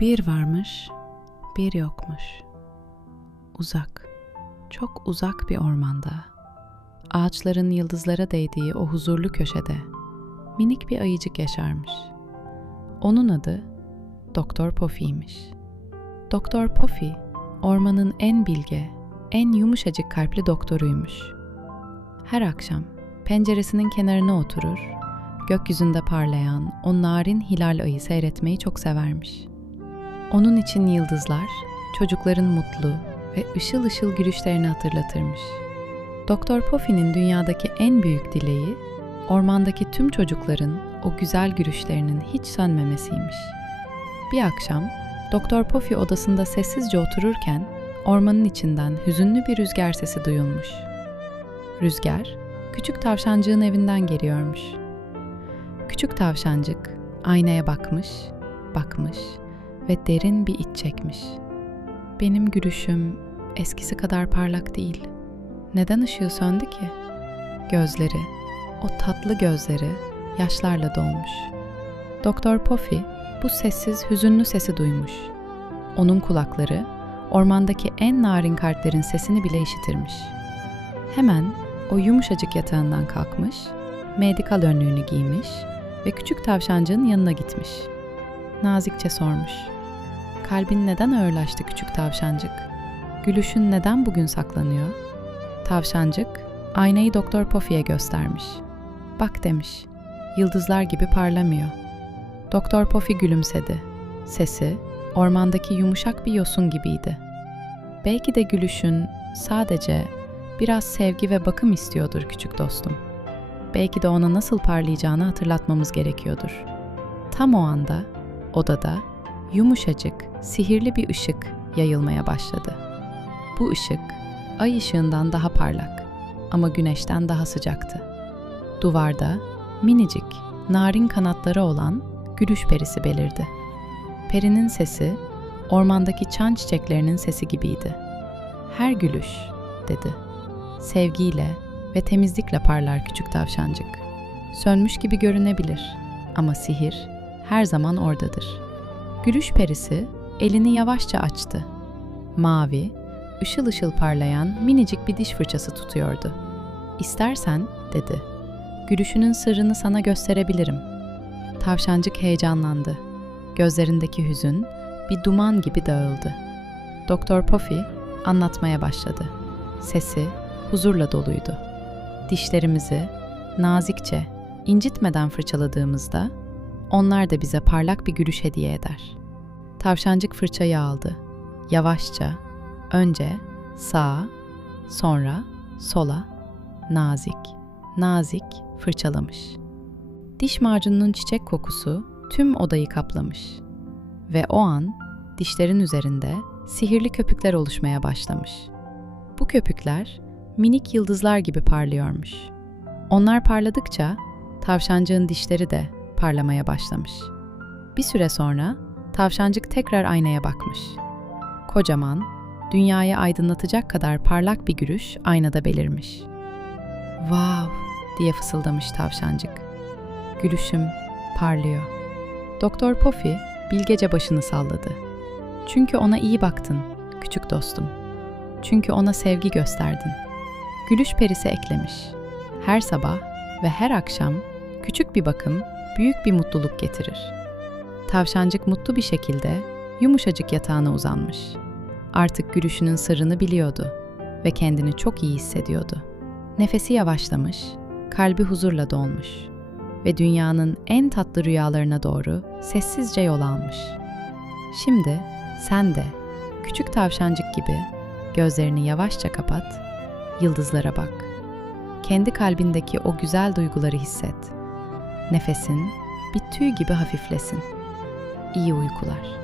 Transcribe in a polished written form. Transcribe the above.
Bir varmış, bir yokmuş. Uzak, çok uzak bir ormanda, ağaçların yıldızlara değdiği o huzurlu köşede minik bir ayıcık yaşarmış. Onun adı Doktor Pofi'ymiş. Doktor Pofi, ormanın en bilge, en yumuşacık kalpli doktoruymuş. Her akşam penceresinin kenarına oturur, gökyüzünde parlayan o narin hilal ayı seyretmeyi çok severmiş. Onun için yıldızlar, çocukların mutlu ve ışıl ışıl gülüşlerini hatırlatırmış. Doktor Pofi'nin dünyadaki en büyük dileği, ormandaki tüm çocukların o güzel gülüşlerinin hiç sönmemesiymiş. Bir akşam, Doktor Pofi odasında sessizce otururken, ormanın içinden hüzünlü bir rüzgar sesi duyulmuş. Rüzgar, küçük tavşancığın evinden geliyormuş. Küçük tavşancık aynaya bakmış ve derin bir iç çekmiş. Benim gülüşüm eskisi kadar parlak değil. Neden ışığı söndü ki? Gözleri, o tatlı gözleri yaşlarla dolmuş. Doktor Pofi bu sessiz, hüzünlü sesi duymuş. Onun kulakları ormandaki en narin kalplerin sesini bile işitirmiş. Hemen o yumuşacık yatağından kalkmış, medikal önlüğünü giymiş ve küçük tavşancığın yanına gitmiş. Nazikçe sormuş. Kalbin neden ağırlaştı küçük tavşancık? Gülüşün neden bugün saklanıyor? Tavşancık aynayı Doktor Pofi'ye göstermiş. Bak demiş, yıldızlar gibi parlamıyor. Doktor Pofi gülümsedi. Sesi ormandaki yumuşak bir yosun gibiydi. Belki de gülüşün sadece biraz sevgi ve bakım istiyordur küçük dostum. Belki de ona nasıl parlayacağını hatırlatmamız gerekiyordur. Tam o anda odada yumuşacık, sihirli bir ışık yayılmaya başladı. Bu ışık ay ışığından daha parlak ama güneşten daha sıcaktı. Duvarda minicik, narin kanatları olan gülüş perisi belirdi. Perinin sesi ormandaki çan çiçeklerinin sesi gibiydi. Her gülüş, dedi, sevgiyle ve temizlikle parlar küçük tavşancık. Sönmüş gibi görünebilir ama sihir her zaman oradadır. Gülüş perisi elini yavaşça açtı. Mavi, ışıl ışıl parlayan minicik bir diş fırçası tutuyordu. İstersen, dedi, gülüşünün sırrını sana gösterebilirim. Tavşancık heyecanlandı. Gözlerindeki hüzün bir duman gibi dağıldı. Doktor Pofi anlatmaya başladı. Sesi huzurla doluydu. Dişlerimizi nazikçe, incitmeden fırçaladığımızda onlar da bize parlak bir gülüş hediye eder. Tavşancık fırçayı aldı. Yavaşça, önce sağa, sonra sola, nazik fırçalamış. Diş macununun çiçek kokusu tüm odayı kaplamış. Ve o an dişlerin üzerinde sihirli köpükler oluşmaya başlamış. Bu köpükler minik yıldızlar gibi parlıyormuş. Onlar parladıkça tavşancığın dişleri de parlamaya başlamış. Bir süre sonra tavşancık tekrar aynaya bakmış. Kocaman, dünyayı aydınlatacak kadar parlak bir gülüş aynada belirmiş. "Vav!" diye fısıldamış tavşancık. "Gülüşüm parlıyor." Doktor Pofi bilgece başını salladı. "Çünkü ona iyi baktın, küçük dostum. Çünkü ona sevgi gösterdin." Gülüş perisi eklemiş. "Her sabah ve her akşam küçük bir bakım büyük bir mutluluk getirir." Tavşancık mutlu bir şekilde yumuşacık yatağına uzanmış. Artık gülüşünün sırrını biliyordu ve kendini çok iyi hissediyordu. Nefesi yavaşlamış, kalbi huzurla dolmuş ve dünyanın en tatlı rüyalarına doğru sessizce yol almış. Şimdi sen de küçük tavşancık gibi gözlerini yavaşça kapat, yıldızlara bak. Kendi kalbindeki o güzel duyguları hisset. Nefesin bir tüy gibi hafiflesin. İyi uykular.